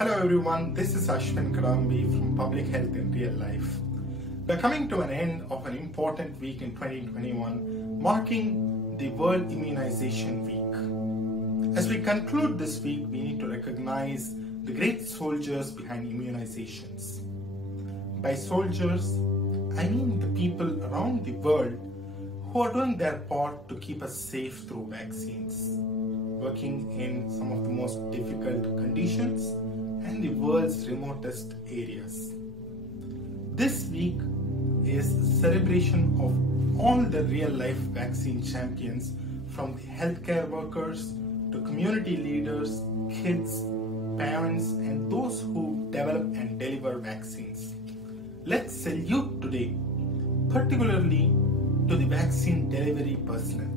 Hello everyone, this is Ashwin Kadambi from Public Health in Real Life. We are coming to an end of an important week in 2021, marking the World Immunization Week. As we conclude this week, we need to recognize the great soldiers behind immunizations. By soldiers, I mean the people around the world who are doing their part to keep us safe through vaccines, working in some of the most difficult conditions and the world's remotest areas. This week is a celebration of all the real-life vaccine champions, from the healthcare workers to community leaders, kids, parents, and those who develop and deliver vaccines. Let's salute today, particularly to the vaccine delivery personnel.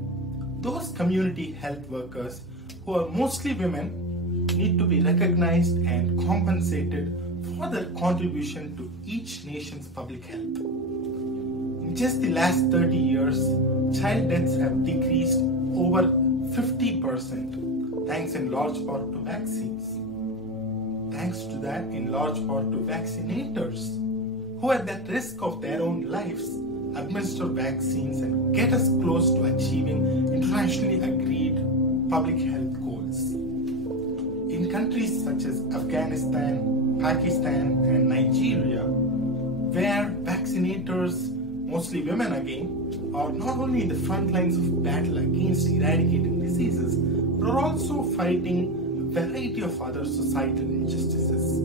Those community health workers, who are mostly women, need to be recognized and compensated for their contribution to each nation's public health. In just the last 30 years, child deaths have decreased over 50%, thanks in large part to vaccines. Thanks to that, in large part to vaccinators, who at that risk of their own lives administer vaccines and get us close to achieving internationally agreed public health goals. In countries such as Afghanistan, Pakistan, and Nigeria, where vaccinators, mostly women again, are not only the front lines of battle against eradicating diseases, but are also fighting a variety of other societal injustices.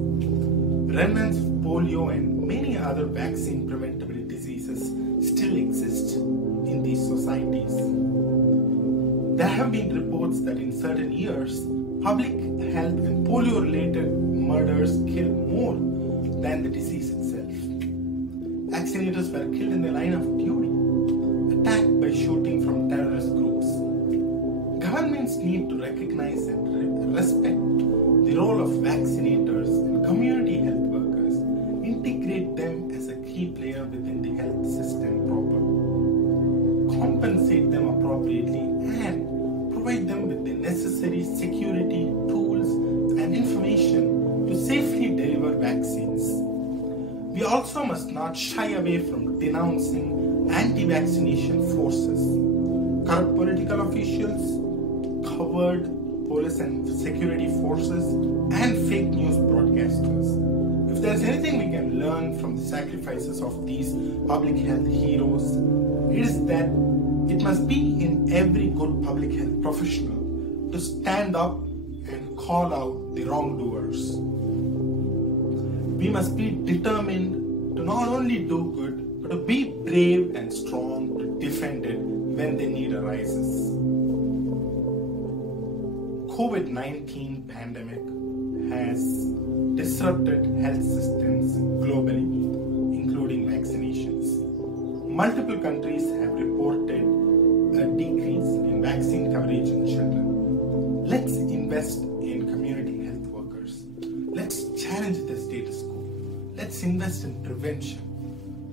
Remnants of polio and many other vaccine preventable diseases still exist in these societies. There have been reports that in certain years, public health and polio-related murders kill more than the disease itself. Vaccinators were killed in the line of duty, attacked by shooting from terrorist groups. Governments need to recognize and respect the role of vaccinators and community health workers, integrate them as a key player within the health system proper, compensate them appropriately, and provide them with the necessary security, tools, and information to safely deliver vaccines. We also must not shy away from denouncing anti-vaccination forces, corrupt political officials, coward police and security forces, and fake news broadcasters. If there's anything we can learn from the sacrifices of these public health heroes, it is that it must be in every good public health professional to stand up and call out the wrongdoers. We must be determined to not only do good, but to be brave and strong to defend it when the need arises. COVID-19 pandemic has disrupted health systems globally, including vaccinations. Multiple countries have reported a decrease in vaccine coverage in children. Let's invest in community health workers. Let's challenge the status quo. Let's invest in prevention.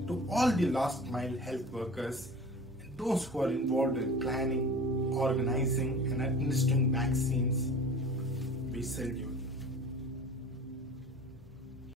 To all the last mile health workers and those who are involved in planning, organizing, and administering vaccines, we salute.